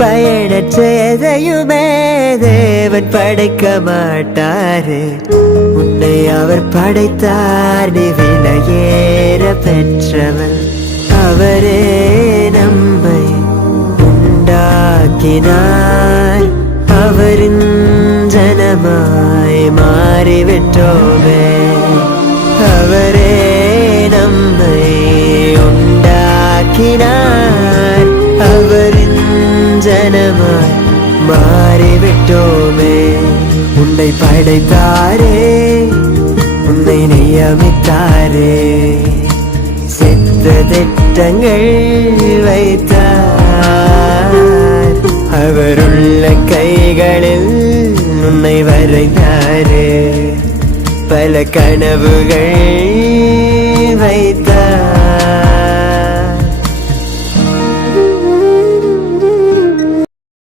பயனற்ற எதையுமே தேவன் படைக்க மாட்டாரு. உன்னை அவர் படைத்தார், நீ விலையேற பெற்றவன். அவரே நம்மை உண்டாக்கினார், அவரின் ஜனமாய் மாறிவிட்டோமே. அவரே நம்மை உண்டாக்கினார், அவரின் ஜனமாய் மாறிவிட்டோமே. உன்னை படைத்தாரே, உன்னை நியமித்தாரே, சித்த திட்டங்கள் வைத்தார். அவருள்ள கைகளில் உன்னை வரைந்தாரே, பல கனவுகள் வைத்தார்.